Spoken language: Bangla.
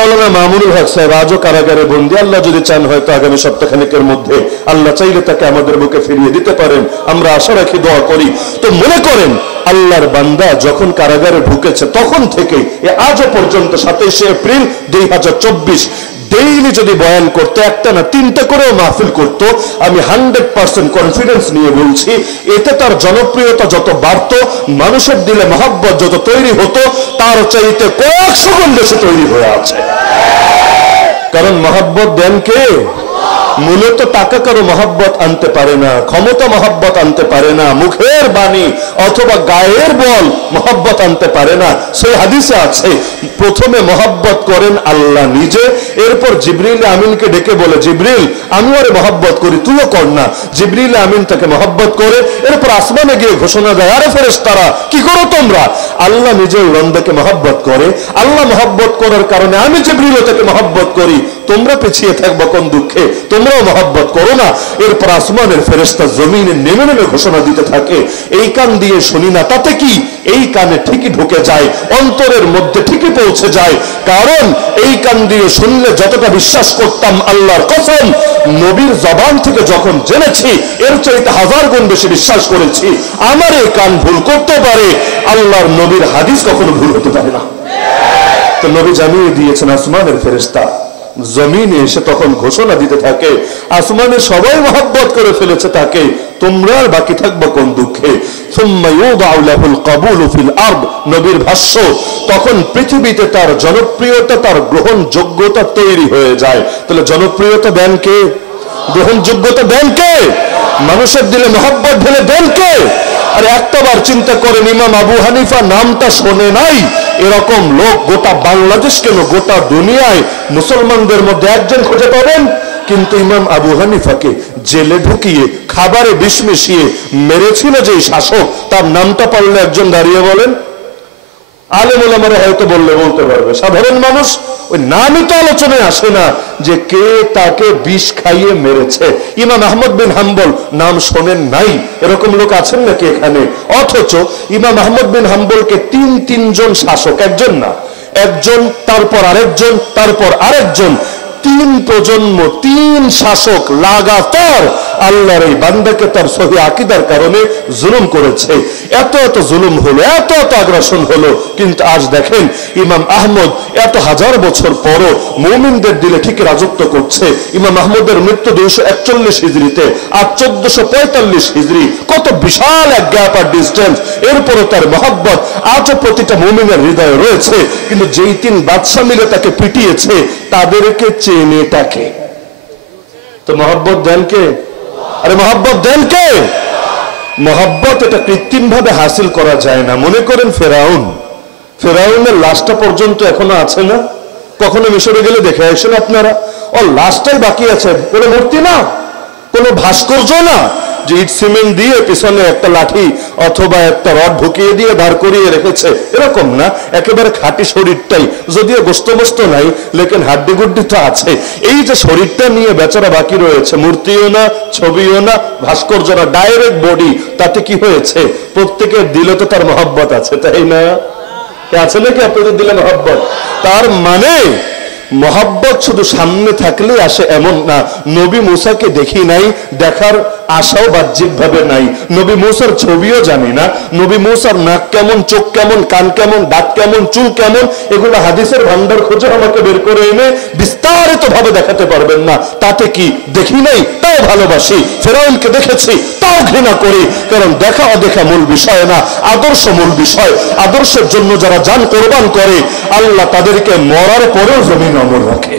মাওলানা মামুনুল হক সাহেব আজও কারাগারে বন্দী। আল্লাহ যদি চান হয়তো আগামী সপ্তাহখানেকের মধ্যে আল্লাহ চাইলে তাকে আমাদের বুকে ফিরিয়ে দিতে পারেন। আমরা আশা রাখি, দোয়া করি। তো মনে করেন আল্লাহর বান্দা যখন কারাগারে ঢুকেছে তখন থেকে আজও পর্যন্ত 27 এপ্রিল 2024 ডেইলি যদি বয়ান করতে, একটা না 3টা করেও মাহফিল করতো, আমি 100% কনফিডেন্স নিয়ে বলছি এতে তার জনপ্রিয়তা যত বাড়তো, মানুষের দিলে মহব্বত যত তৈরি হতো, তার চাইতে কয়েকশো গুণ বেশি তৈরি হয়ে আছে। কারণ মহব্বত দেন কে? মূলত টাকা কারো মহব্বত আনতে পারে না, ক্ষমতা মহব্বত আনতে পারে না, মুখের বাণী অথবা গায়ের বল মহব্বত আনতে পারে না। সেই হাদিসে আছে প্রথমে মহব্বত করেন আল্লাহ নিজে, এরপর জিবরিল আমিনকে ডেকে বলে, জিবরিল আমি ওরে মহব্বত করি, তুইও কর না। জিবরিল আমিন তাকে মহব্বত করে, এরপর আসমানে গিয়ে ঘোষণা দেয়, আরে ফেরেশতারা কি করো তোমরা? আল্লাহ নিজে বান্দাকে মহব্বত করে, আল্লাহ মহব্বত করার কারণে আমি জিবরিল তাকে মহব্বত করি। তোমরা পিছিয়ে থাকবো কোন দুঃখে? তোমরাও মহব্বত করো না। এরপর আসমানের ফেরেশতা জমিনে নেমে নেমে ঘোষণা দিতে থাকে, এই কান দিয়ে শুনি না, তাতে কি? এই কানে ঠিকই ঢুকে যায়, অন্তরের মধ্যে ঠিকই পৌঁছে যায়। কারণ এই কান দিয়ে শুনলে যতটা বিশ্বাস করতাম, আল্লাহর কসম নবীর জবান থেকে যখন জেনেছি এর চাইতে 1000 গুণ বেশি বিশ্বাস করেছি। আমার এই কান ভুল করতে পারে, আল্লাহর নবীর হাদিস কখনো ভুল হতে পারে না। তো নবী জানিয়ে দিয়েছেন, আসমানের ফেরেশতা জমিনে এসে তখন ঘোষণা দিতে থাকে, আসমানে সবাই মহব্বত করে ফেলেছে তাকে, তোমরা আর বাকি থাকবো কোন দুঃখে? সুম্মা ইউদাউ লাহুল কাবুলু ফিল আরদ, নবীর ভাষ্য, তখন পৃথিবীতে তার জনপ্রিয়তা, তার গ্রহণযোগ্যতা তৈরি হয়ে যায়। তাহলে জনপ্রিয়তা দেন কে? গ্রহণযোগ্যতা দেন কে? মানুষের দিলে মহব্বত ঢেলে দেন কে? আর একটাবার চিন্তা করেন, ইমাম আবু হানিফা নামটা শোনে নাই এরকম লোক গোটা বাংলাদেশ কেন গোটা দুনিয়ায় মুসলমানদের মধ্যে একজন খুঁজে পাবেন? কিন্তু ইমাম আবু হানিফাকে জেলে ঢুকিয়ে খাবারে বিষ মিশিয়ে মেরেছিল যে শাসক, তার নামটা পারলে একজন দাঁড়িয়ে বলেন? আলেম ওলামারা হয়তো বললে বলতে পারবে, সাধারণ মানুষ ওই নামই তো আলোচনায় আসে না যে কে তাকে বিষ খাইয়ে মেরেছে। ইমাম আহমদ বিন হাম্বল নাম শোনেন নাই এরকম লোক আছেন নাকি এখানে? অথচ ইমাম আহমদ বিন হাম্বলকে তিনজন শাসক, একজন না, একজন, তারপর আরেকজন, তারপর আরেকজন, 3 প্রজন্ম, 3 শাসক লাগাতার আল্লাহর এই বান্দাকে তার সহি আকীদার কারণে জুলুম করেছে। এত এত জুলুম হলো, এত এত আগ্রাসন হলো, কিন্তু আজ দেখেন ইমাম আহমদ এত 1000 বছর পরও মুমিনদের দিলে ঠিক রাজত্ব করছে। ইমাম আহমদের মৃত্যু 241 হিজরিতে, আর 1445 হিজরি, কত বিশাল এক গ্যাপ আর ডিস্টেন্স। এরপরও তার মহব্বত আজও প্রতিটা মুমিনের হৃদয়ে রয়েছে। কিন্তু যেই 3 বাদশা মিলে তাকে পিটিয়েছে তাদেরকে চেনে তাকে। তো মহব্বত দেন কে? আরে মহব্বত দেন কে? মহব্বত এটা কৃত্রিম ভাবে হাসিল করা যায় না। মনে করেন ফেরাউনের লাশটা পর্যন্ত এখনো আছে না? কখনো মিশরে গেলে দেখে আসেন আপনারা, ও লাশটাই বাকি আছে, কোনো মূর্তি না, কোনো ভাস্কর্য না, যে ইট সিমেন্ট দিয়ে পিছনে একটা লাঠি অথবা একটা রড ঢুকিয়ে দিয়ে দাঁড় করিয়ে রেখেছে, এরকম না, একেবারে খাঁটি শরীরটাই, যদিও গোস্ত নাই, লেকিন হাড্ডি গুড্ডি তো আছে। এই যে শরীরটা নিয়ে বেচারা বাকি রয়েছে, মূর্তিও না, ছবিও না, ভাস্কর্য না, ডাইরেক্ট বডি, তাতে কি হয়েছে? প্রত্যেকের দিলে তো তার মহব্বত আছে, তাই না? আছে নাকি আপনাদের দিলে মহব্বত? তার মানে মহব্বত শুধু সামনে থাকলে আসে এমন না। নবী মুসাকে দেখি নাই, দেখার আশাও বাহ্যিক ভাবে নাই। নবী মুসার ছবিও জানি না, নবী মুসার নাক কেমন, চোখ কেমন, কান কেমন, দাঁত কেমন, চুল কেমন, এগুলো হাদিসের ভান্ডার খুঁজে আমাকে বের করে এনে বিস্তারিত ভাবে দেখাতে পারবেন না। তাতে কি? দেখি নাই তাও ভালোবাসি, ফেরাউনকে দেখেছি তাও ঘৃণা করি। কারণ দেখা অদেখা মূল বিষয় না, আদর্শ মূল বিষয়। আদর্শের জন্য যারা জান কোরবান করে আল্লাহ তাদেরকে মরার পরেও জমিন অমর রাখে।